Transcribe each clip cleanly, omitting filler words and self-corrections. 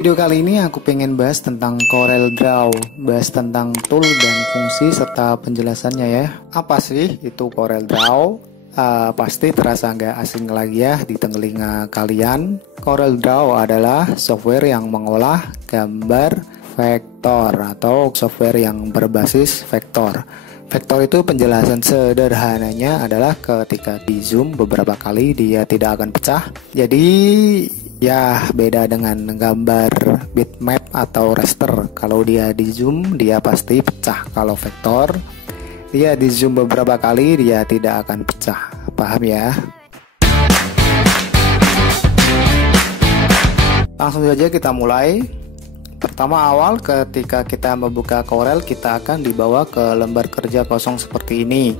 Video kali ini aku pengen bahas tentang Corel Draw, bahas tentang tool dan fungsi serta penjelasannya ya. Apa sih itu Corel Draw? Pasti terasa nggak asing lagi ya di telinga kalian. Corel Draw adalah software yang mengolah gambar vektor atau software yang berbasis vektor. Vektor itu penjelasan sederhananya adalah ketika di zoom beberapa kali dia tidak akan pecah. Jadi ya beda dengan gambar bitmap atau raster. Kalau dia di zoom dia pasti pecah. Kalau vektor dia di zoom beberapa kali dia tidak akan pecah. Paham ya? Langsung saja kita mulai. Pertama awal ketika kita membuka Corel kita akan dibawa ke lembar kerja kosong seperti ini.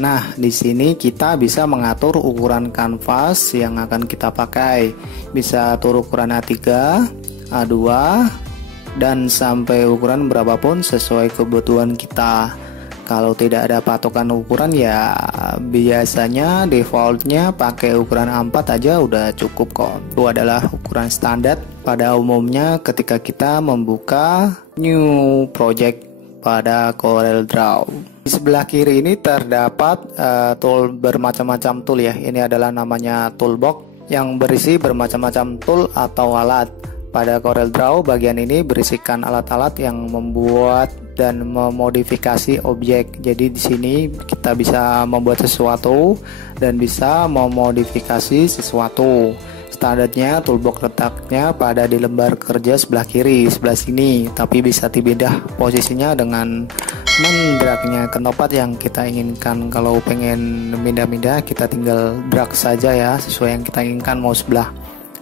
Nah, di sini kita bisa mengatur ukuran kanvas yang akan kita pakai. Bisa atur ukuran A3, A2, dan sampai ukuran berapapun sesuai kebutuhan kita. Kalau tidak ada patokan ukuran ya biasanya defaultnya pakai ukuran A4 aja udah cukup kok. Itu adalah ukuran standar pada umumnya ketika kita membuka new project pada Corel Draw. Di sebelah kiri ini terdapat tool bermacam-macam tool ya. Ini adalah namanya toolbox yang berisi bermacam-macam tool atau alat. Pada Corel Draw bagian ini berisikan alat-alat yang membuat dan memodifikasi objek. Jadi di sini kita bisa membuat sesuatu dan bisa memodifikasi sesuatu. Standarnya toolbox letaknya pada di lembar kerja sebelah kiri, sebelah sini, tapi bisa dipindah posisinya dengan mendragnya ke tempat yang kita inginkan. Kalau pengen pindah-pindah kita tinggal drag saja ya, sesuai yang kita inginkan, mau sebelah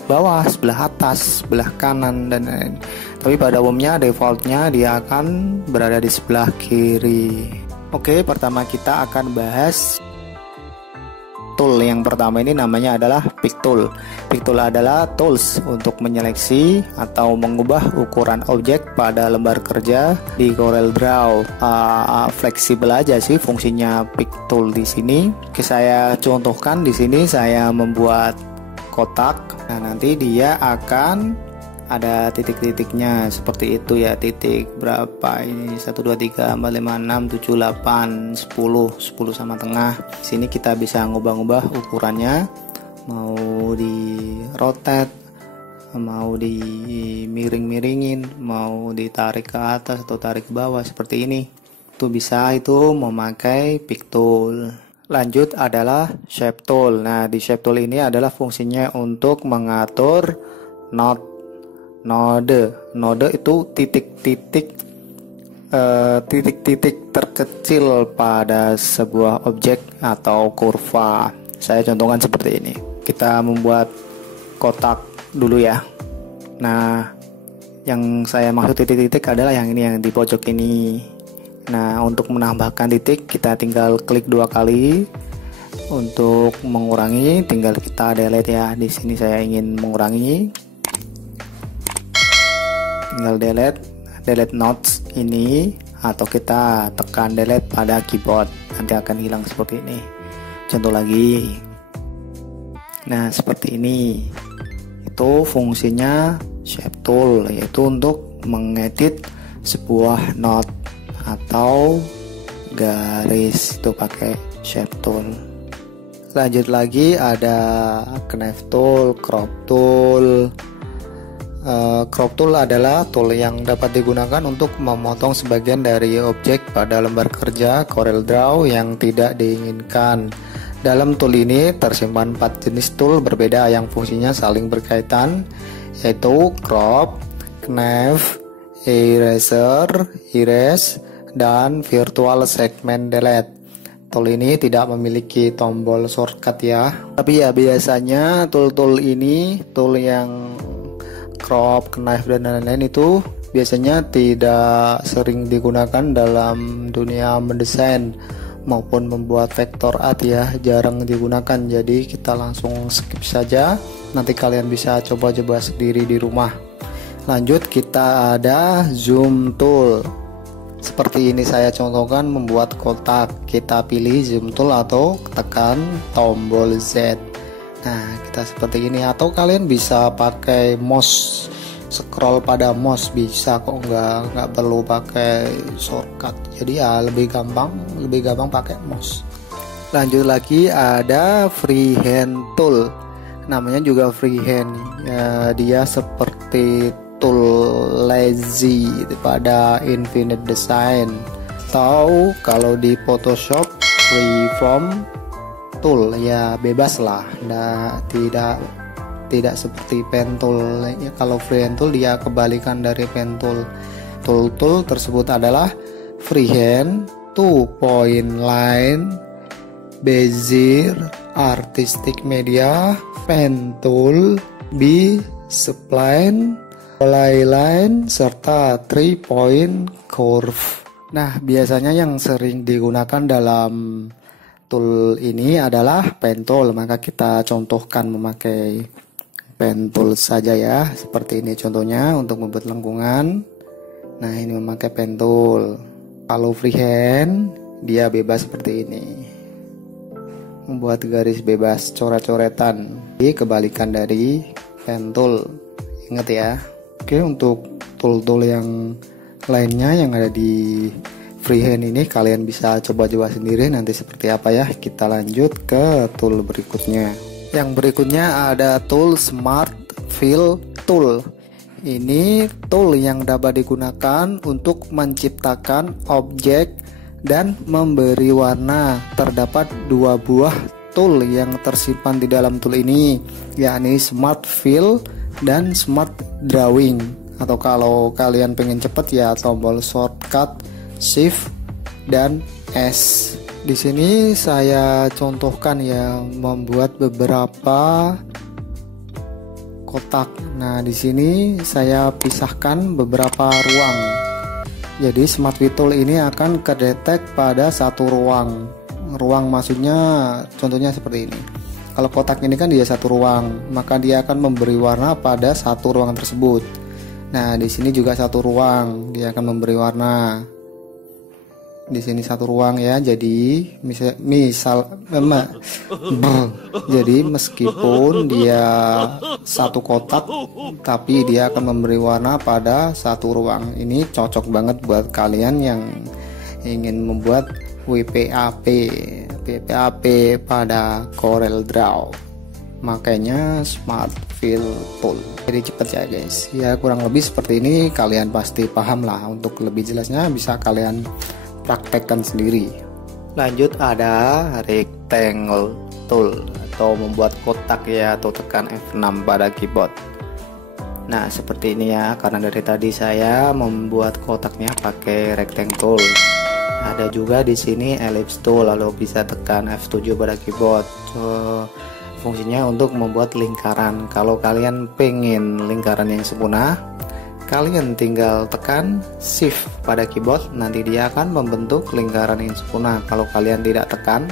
bawah, sebelah atas, sebelah kanan, dan lain-lain. Tapi pada umumnya defaultnya dia akan berada di sebelah kiri. Oke, pertama kita akan bahas tool. Yang pertama ini namanya adalah Pick Tool. Pick Tool adalah tools untuk menyeleksi atau mengubah ukuran objek pada lembar kerja di Corel Draw. Fleksibel aja sih fungsinya Pick Tool di sini. Oke, saya contohkan di sini saya membuat kotak. Nah, nanti dia akan ada titik-titiknya seperti itu ya, titik berapa ini, 1 2 3 4 5 6 7 8 10 sama tengah. Sini kita bisa ngubah-ngubah ukurannya, mau di rotate, mau di miring-miringin, mau ditarik ke atas atau tarik ke bawah seperti ini. Itu bisa, itu memakai Pick Tool. Lanjut adalah Shape Tool. Nah, di Shape Tool ini adalah fungsinya untuk mengatur node itu titik-titik terkecil pada sebuah objek atau kurva. Saya contohkan seperti ini. Kita membuat kotak dulu ya. Nah, yang saya maksud titik-titik adalah yang ini, yang di pojok ini. Nah, untuk menambahkan titik kita tinggal klik 2 kali. Untuk mengurangi tinggal kita delete ya. Di sini saya ingin mengurangi. Tinggal delete notes ini, atau kita tekan delete pada keyboard. Nanti akan hilang seperti ini. Contoh lagi. Nah, seperti ini. Itu fungsinya Shape Tool, yaitu untuk mengedit sebuah note atau garis, itu pakai Shape Tool. Lanjut lagi ada Knife Tool, Crop Tool. Crop Tool adalah tool yang dapat digunakan untuk memotong sebagian dari objek pada lembar kerja Corel Draw yang tidak diinginkan. Dalam tool ini tersimpan 4 jenis tool berbeda yang fungsinya saling berkaitan, yaitu crop, knife, eraser, erase, dan virtual segment delete. Tool ini tidak memiliki tombol shortcut ya. Tapi ya biasanya tool-tool ini, tool yang crop, knife, dan lain-lain itu biasanya tidak sering digunakan dalam dunia mendesain maupun membuat vektor art ya, jarang digunakan. Jadi kita langsung skip saja. Nanti kalian bisa coba-coba sendiri di rumah. Lanjut kita ada zoom tool. Seperti ini saya contohkan membuat kotak. Kita pilih zoom tool atau tekan tombol Z. Nah, kita seperti ini, atau kalian bisa pakai mouse scroll pada mouse bisa kok, nggak perlu pakai shortcut. Jadi ya lebih gampang pakai mouse. Lanjut lagi ada freehand tool, namanya juga freehand ya, dia seperti tool lazy pada Infinite Design, atau kalau di Photoshop freeform tool ya, bebas lah. Nah, tidak seperti pen tool ya. Kalau freehand tool dia kebalikan dari pen tool. Tool tersebut adalah freehand, 2-point line, bezier, artistic media, pen tool, B-spline, polyline, serta 3-point curve. Nah, biasanya yang sering digunakan dalam tool ini adalah pen tool, maka kita contohkan memakai pen tool saja ya. Seperti ini contohnya untuk membuat lengkungan. Nah, ini memakai pen tool. Kalau freehand dia bebas seperti ini, membuat garis bebas, coret-coretan. Jadi kebalikan dari pen tool, ingat ya. Oke, untuk tool-tool yang lainnya yang ada di freehand ini kalian bisa coba-coba sendiri nanti seperti apa ya. Kita lanjut ke tool berikutnya. Yang berikutnya ada tool Smart Fill Tool. Ini tool yang dapat digunakan untuk menciptakan objek dan memberi warna. Terdapat dua buah tool yang tersimpan di dalam tool ini, yakni Smart Fill dan Smart Drawing. Atau kalau kalian pengen cepet ya, tombol shortcut Shift dan S. Di sini saya contohkan ya, membuat beberapa kotak. Nah, di sini saya pisahkan beberapa ruang. Jadi Smart Fill Tool ini akan kedetek pada satu ruang. Ruang maksudnya contohnya seperti ini. Kalau kotak ini kan dia satu ruang, maka dia akan memberi warna pada satu ruangan tersebut. Nah, di sini juga satu ruang, dia akan memberi warna. Di sini satu ruang ya, jadi jadi meskipun dia satu kotak tapi dia akan memberi warna pada satu ruang. Ini cocok banget buat kalian yang ingin membuat WPAP pada Corel Draw, makanya Smart Fill Tool. Jadi cepet ya guys ya, kurang lebih seperti ini. Kalian pasti paham lah. Untuk lebih jelasnya bisa kalian praktekkan sendiri. Lanjut ada rectangle tool atau membuat kotak ya, atau tekan F6 pada keyboard. Nah, seperti ini ya, karena dari tadi saya membuat kotaknya pakai rectangle tool. Ada juga di sini ellipse tool, lalu bisa tekan F7 pada keyboard. Fungsinya untuk membuat lingkaran. Kalau kalian pengen lingkaran yang sempurna, kalian tinggal tekan Shift pada keyboard, nanti dia akan membentuk lingkaran yang sempurna. Kalau kalian tidak tekan,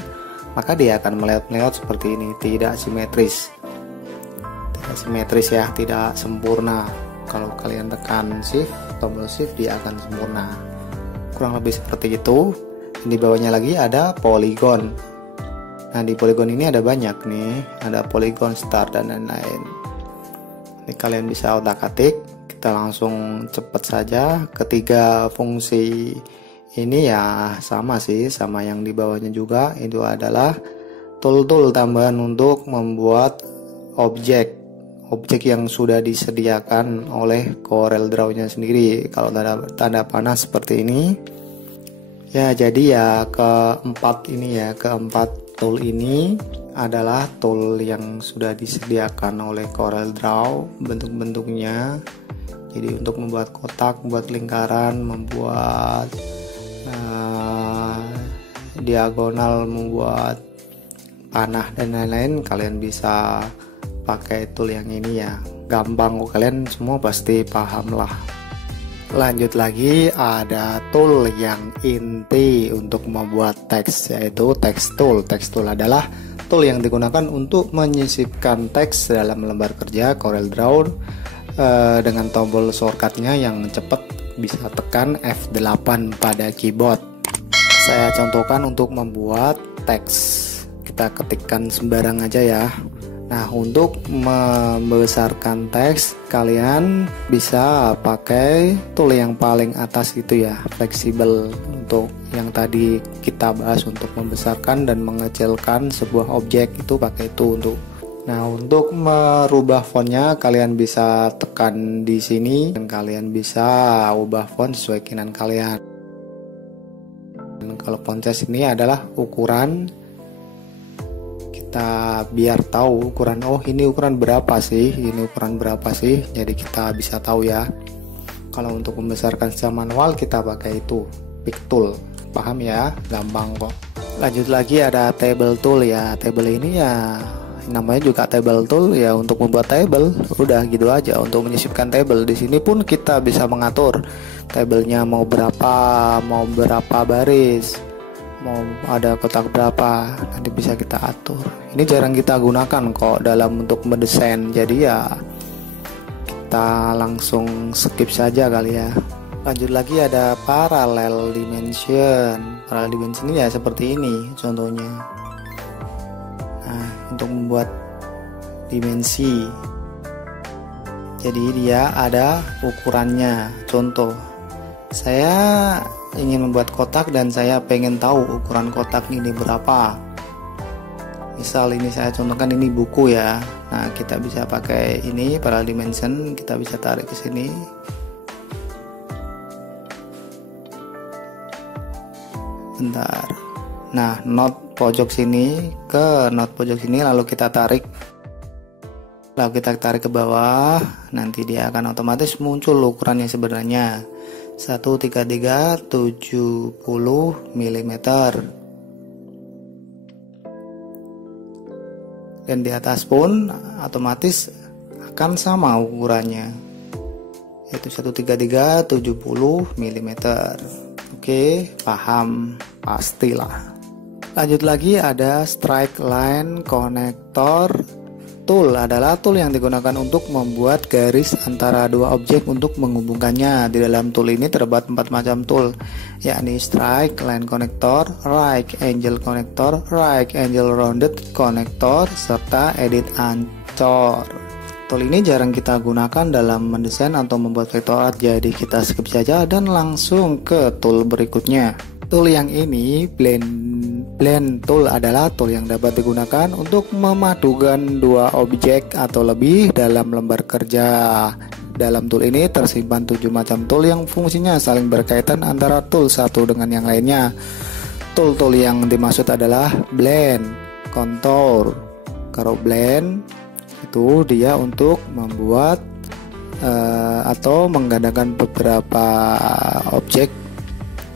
maka dia akan meleot-meleot seperti ini, tidak simetris ya, tidak sempurna. Kalau kalian tekan Shift, tombol Shift, dia akan sempurna. Kurang lebih seperti itu. Di bawahnya lagi ada polygon. Nah, di polygon ini ada banyak nih, ada polygon start dan lain-lain. Ini kalian bisa otak-atik. Kita langsung cepat saja. Ketiga fungsi ini ya sama sih, sama yang di bawahnya juga. Itu adalah tool-tool tambahan untuk membuat objek yang sudah disediakan oleh Corel Draw-nya sendiri. Kalau tanda panah seperti ini ya, jadi ya keempat tool ini adalah tool yang sudah disediakan oleh Corel Draw. Bentuk-bentuknya jadi untuk membuat kotak, membuat lingkaran, membuat diagonal, membuat panah dan lain-lain, kalian bisa pakai tool yang ini ya. Gampang kok, kalian semua pasti paham lah. Lanjut lagi ada tool yang inti untuk membuat teks, yaitu text tool. Text tool adalah tool yang digunakan untuk menyisipkan teks dalam lembar kerja Corel Draw dengan tombol shortcutnya yang cepat, bisa tekan F8 pada keyboard. Saya contohkan untuk membuat teks. Kita ketikkan sembarang aja ya. Nah, untuk membesarkan teks, kalian bisa pakai tool yang paling atas itu ya, fleksibel. Untuk yang tadi kita bahas untuk membesarkan dan mengecilkan sebuah objek, itu pakai itu untuk. Nah, untuk merubah fontnya kalian bisa tekan di sini dan kalian bisa ubah font sesuai keinginan kalian. Dan kalau font size ini adalah ukuran, kita biar tahu ukuran, oh ini ukuran berapa sih, jadi kita bisa tahu ya. Kalau untuk membesarkan secara manual kita pakai itu pick tool, paham ya, gampang kok. Lanjut lagi ada table tool ya. Table ini ya namanya juga table tool ya, untuk membuat table, udah gitu aja. Untuk menyisipkan table, di sini pun kita bisa mengatur tabelnya mau berapa baris, mau ada kotak berapa, nanti bisa kita atur. Ini jarang kita gunakan kok dalam untuk mendesain, jadi ya kita langsung skip saja kali ya. Lanjut lagi ada parallel dimension. Parallel dimension ya seperti ini contohnya. Nah, untuk membuat dimensi, jadi dia ada ukurannya. Contoh, saya ingin membuat kotak dan saya pengen tahu ukuran kotak ini berapa. Misal ini saya contohkan, ini buku ya. Nah, kita bisa pakai ini parallel dimension, kita bisa tarik ke sini. Bentar. Nah, not pojok sini ke not pojok sini, lalu kita tarik. Lalu kita tarik ke bawah, nanti dia akan otomatis muncul ukurannya sebenarnya. 13370 mm. Dan di atas pun otomatis akan sama ukurannya, yaitu 13370 mm. Oke, paham pastilah. Lanjut lagi ada strike line connector tool. Adalah tool yang digunakan untuk membuat garis antara dua objek untuk menghubungkannya. Di dalam tool ini terdapat 4 macam tool, yakni strike line connector, right angle connector, right angle rounded connector, serta edit ancor. Tool ini jarang kita gunakan dalam mendesain atau membuat vektor art, jadi kita skip saja dan langsung ke tool berikutnya. Tool yang ini blend tool adalah tool yang dapat digunakan untuk memadukan dua objek atau lebih dalam lembar kerja. Dalam tool ini tersimpan 7 macam tool yang fungsinya saling berkaitan antara tool satu dengan yang lainnya. Tool-tool yang dimaksud adalah blend, contour. Kalau blend itu dia untuk membuat atau menggandakan beberapa objek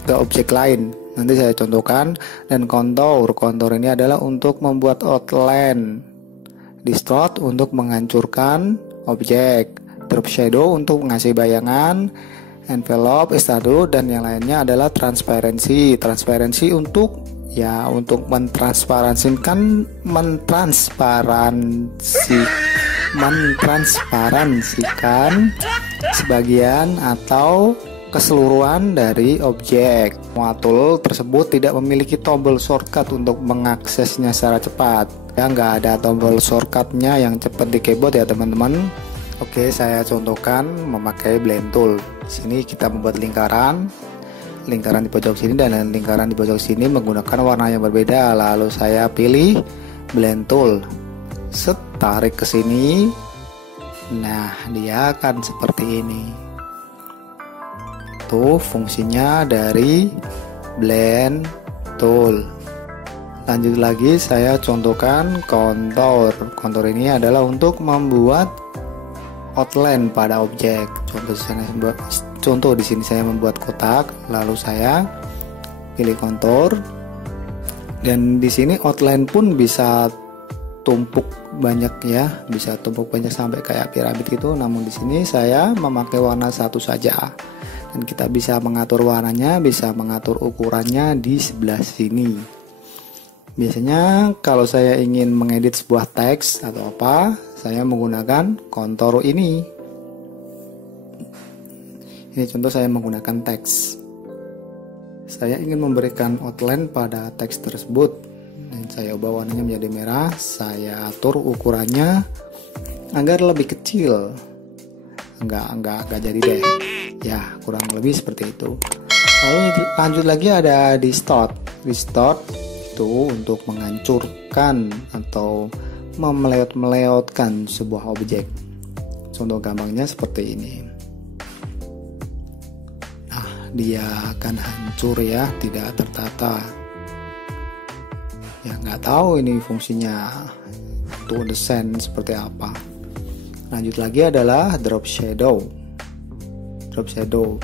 ke objek lain. Nanti saya contohkan. Dan contour ini adalah untuk membuat outline, distort untuk menghancurkan objek, drop shadow untuk mengasih bayangan, envelope, shadow, dan yang lainnya adalah transparansi untuk mentransparansikan sebagian atau keseluruhan dari objek. Semua tool tersebut tidak memiliki tombol shortcut untuk mengaksesnya secara cepat. Ya, nggak ada tombol shortcutnya yang cepat di keyboard ya teman-teman. Oke, saya contohkan memakai blend tool. Di sini kita membuat lingkaran di pojok sini dan lingkaran di pojok sini menggunakan warna yang berbeda. Lalu saya pilih blend tool, tarik ke sini. Nah, dia akan seperti ini. Itu fungsinya dari blend tool. Lanjut lagi saya contohkan contour. Contour ini adalah untuk membuat outline pada objek. Contoh di sini saya membuat kotak, lalu saya pilih contour. Dan di sini outline pun bisa tumpuk banyak ya, bisa tumpuk banyak sampai kayak piramid itu. Namun di sini saya memakai warna satu saja. Dan kita bisa mengatur warnanya, bisa mengatur ukurannya di sebelah sini. Biasanya kalau saya ingin mengedit sebuah teks atau apa, saya menggunakan contour ini. Ini contoh saya menggunakan teks. Saya ingin memberikan outline pada teks tersebut. Dan saya ubah warnanya menjadi merah. Saya atur ukurannya agar lebih kecil. Enggak jadi deh. Ya, kurang lebih seperti itu. Lalu lanjut lagi ada distort. Distort itu untuk menghancurkan atau memeleot-meleotkan sebuah objek. Contoh gampangnya seperti ini. Nah, dia akan hancur ya, tidak tertata. Ya, nggak tahu ini fungsinya to understand seperti apa. Lanjut lagi adalah drop shadow. Drop shadow.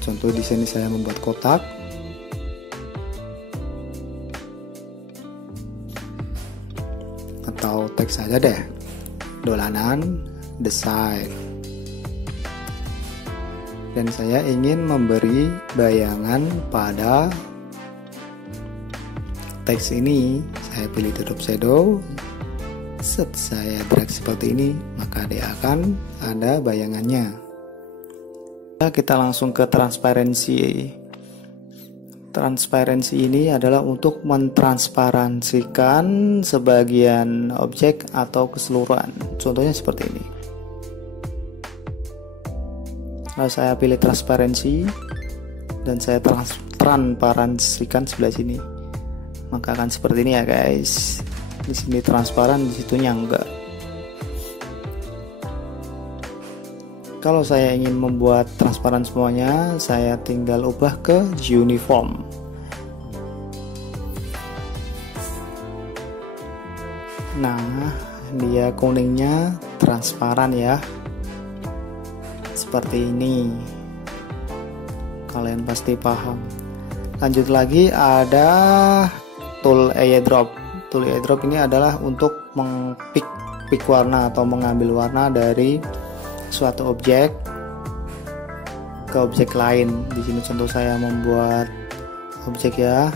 Contoh di sini saya membuat kotak. Atau teks saja deh. Dolanan desain. Dan saya ingin memberi bayangan pada teks ini. Saya pilih drop shadow. Set saya drag seperti ini, maka dia akan ada bayangannya. Kita langsung ke transparansi. Transparansi ini adalah untuk mentransparansikan sebagian objek atau keseluruhan. Contohnya seperti ini. Lalu saya pilih transparansi dan saya transparansikan sebelah sini. Maka akan seperti ini ya guys. Di sini transparan, di situnya enggak. Kalau saya ingin membuat transparan semuanya, saya tinggal ubah ke uniform. Nah, dia kuningnya transparan ya. Seperti ini. Kalian pasti paham. Lanjut lagi ada tool airdrop. Tool airdrop ini adalah untuk meng-pick warna atau mengambil warna dari suatu objek ke objek lain. Di sini contoh saya membuat objek ya.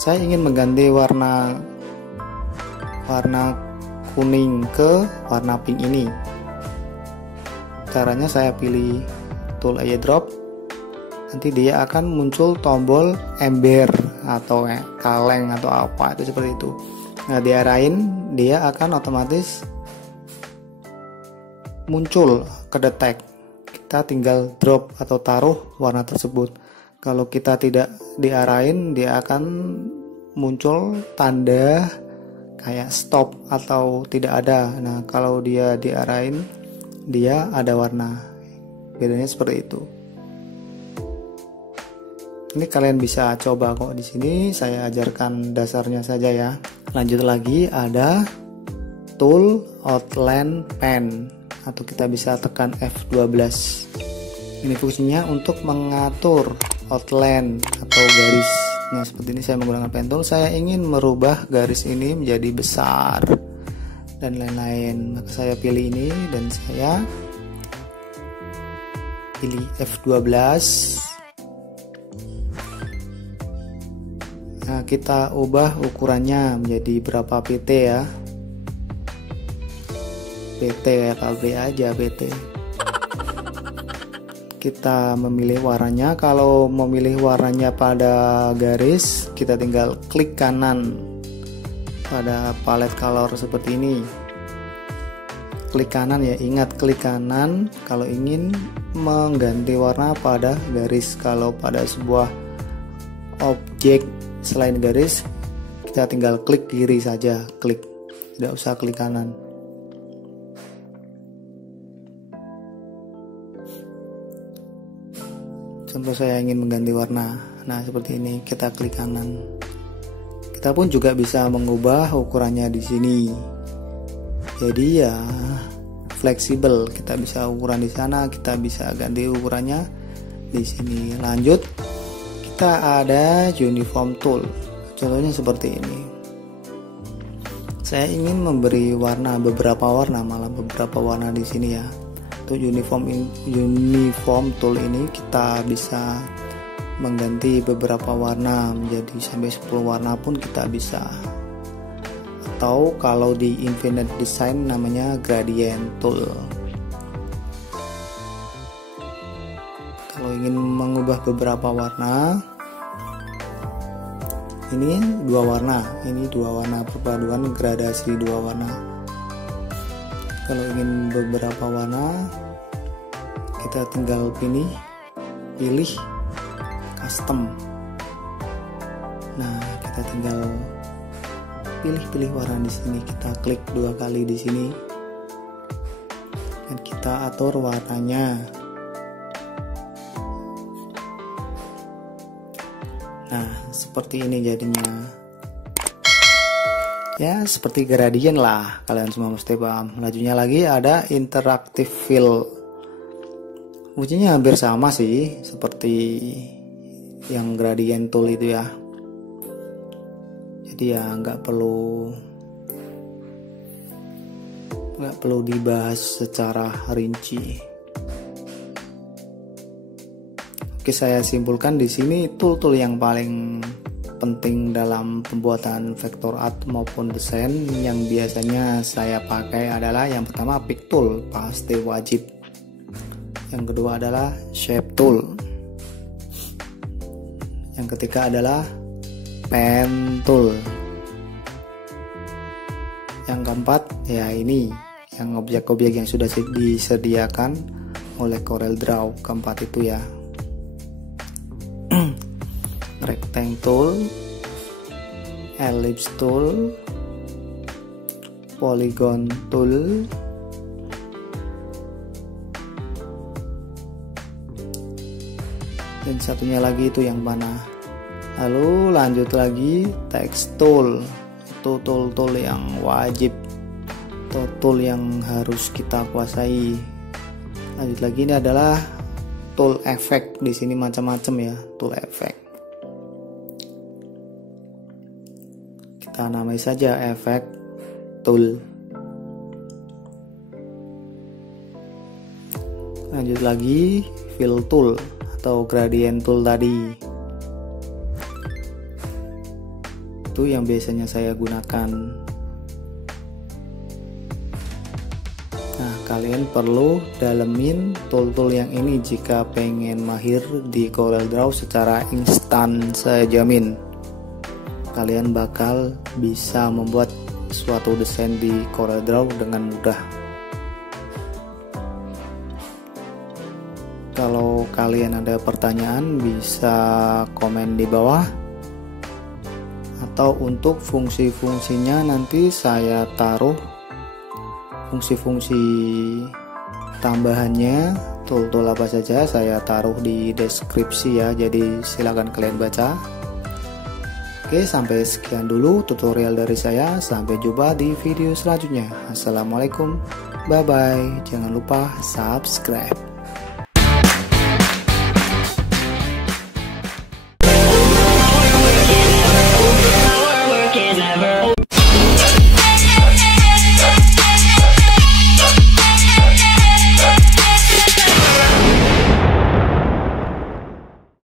Saya ingin mengganti warna kuning ke warna pink ini. Caranya saya pilih tool airdrop. Nanti dia akan muncul tombol ember atau kaleng atau apa itu seperti itu. Nah, diarahin dia akan otomatis muncul ke detek. Kita tinggal drop atau taruh warna tersebut. Kalau kita tidak diarahin, dia akan muncul tanda kayak stop atau tidak ada. Nah, kalau dia diarahin, dia ada warna. Bedanya seperti itu. Ini kalian bisa coba kok. Di sini saya ajarkan dasarnya saja ya. Lanjut lagi ada tool outline pen, atau kita bisa tekan F12. Ini fungsinya untuk mengatur outline atau garis. Nah, seperti ini saya menggunakan pen tool. Saya ingin merubah garis ini menjadi besar dan lain-lain. Maka saya pilih ini dan saya pilih F12. Nah, kita ubah ukurannya menjadi berapa PT ya. PT ya, KB aja PT. Kita memilih warnanya. Kalau memilih warnanya pada garis, kita tinggal klik kanan pada palette color seperti ini. Klik kanan ya, ingat klik kanan kalau ingin mengganti warna pada garis. Kalau pada sebuah objek selain garis, kita tinggal klik kiri saja, klik, tidak usah klik kanan. Contoh saya ingin mengganti warna, nah seperti ini, kita klik kanan. Kita pun juga bisa mengubah ukurannya di sini. Jadi ya fleksibel, kita bisa ukuran di sana, kita bisa ganti ukurannya di sini. Lanjut, kita ada uniform tool. Contohnya seperti ini. Saya ingin memberi warna, beberapa warna, malah beberapa warna di sini ya. Untuk uniform tool ini kita bisa mengganti beberapa warna menjadi sampai 10 warna pun kita bisa. Atau kalau di Infinite Design namanya gradient tool. Kalau ingin mengubah beberapa warna, ini dua warna, ini dua warna, perpaduan gradasi dua warna. Kalau ingin beberapa warna, kita tinggal pilih custom. Nah, kita tinggal pilih warna di sini, kita klik dua kali di sini dan kita atur warnanya. Nah, seperti ini jadinya. Ya, seperti gradient lah, kalian semua mesti paham. Lajunya lagi ada interactive fill. Fungsinya hampir sama sih seperti yang gradient tool itu ya. Jadi ya nggak perlu dibahas secara rinci. Oke, saya simpulkan di sini tool-tool yang paling penting dalam pembuatan vektor art maupun desain yang biasanya saya pakai adalah yang pertama pick tool, pasti wajib. Yang kedua adalah shape tool. Yang ketiga adalah pen tool. Yang keempat ya ini, yang objek-objek yang sudah disediakan oleh CorelDRAW, keempat itu ya. Rectangle tool, ellipse tool, polygon tool, dan satunya lagi itu yang mana. Lalu lanjut lagi text tool, itu tool-tool yang wajib, tool yang harus kita kuasai. Lanjut lagi ini adalah tool effect, di sini macam-macam ya tool effect. Kita namai saja effect tool. Lanjut lagi fill tool atau gradient tool tadi. Itu yang biasanya saya gunakan. Nah, kalian perlu dalemin tool-tool yang ini jika pengen mahir di CorelDRAW secara instan. Saya jamin kalian bakal bisa membuat suatu desain di CorelDRAW dengan mudah. Kalau kalian ada pertanyaan bisa komen di bawah, atau untuk fungsi-fungsinya nanti saya taruh fungsi-fungsi tambahannya, tool-tool apa saja saya taruh di deskripsi ya, jadi silakan kalian baca. Oke, sampai sekian dulu tutorial dari saya, sampai jumpa di video selanjutnya. Assalamualaikum, bye bye, jangan lupa subscribe.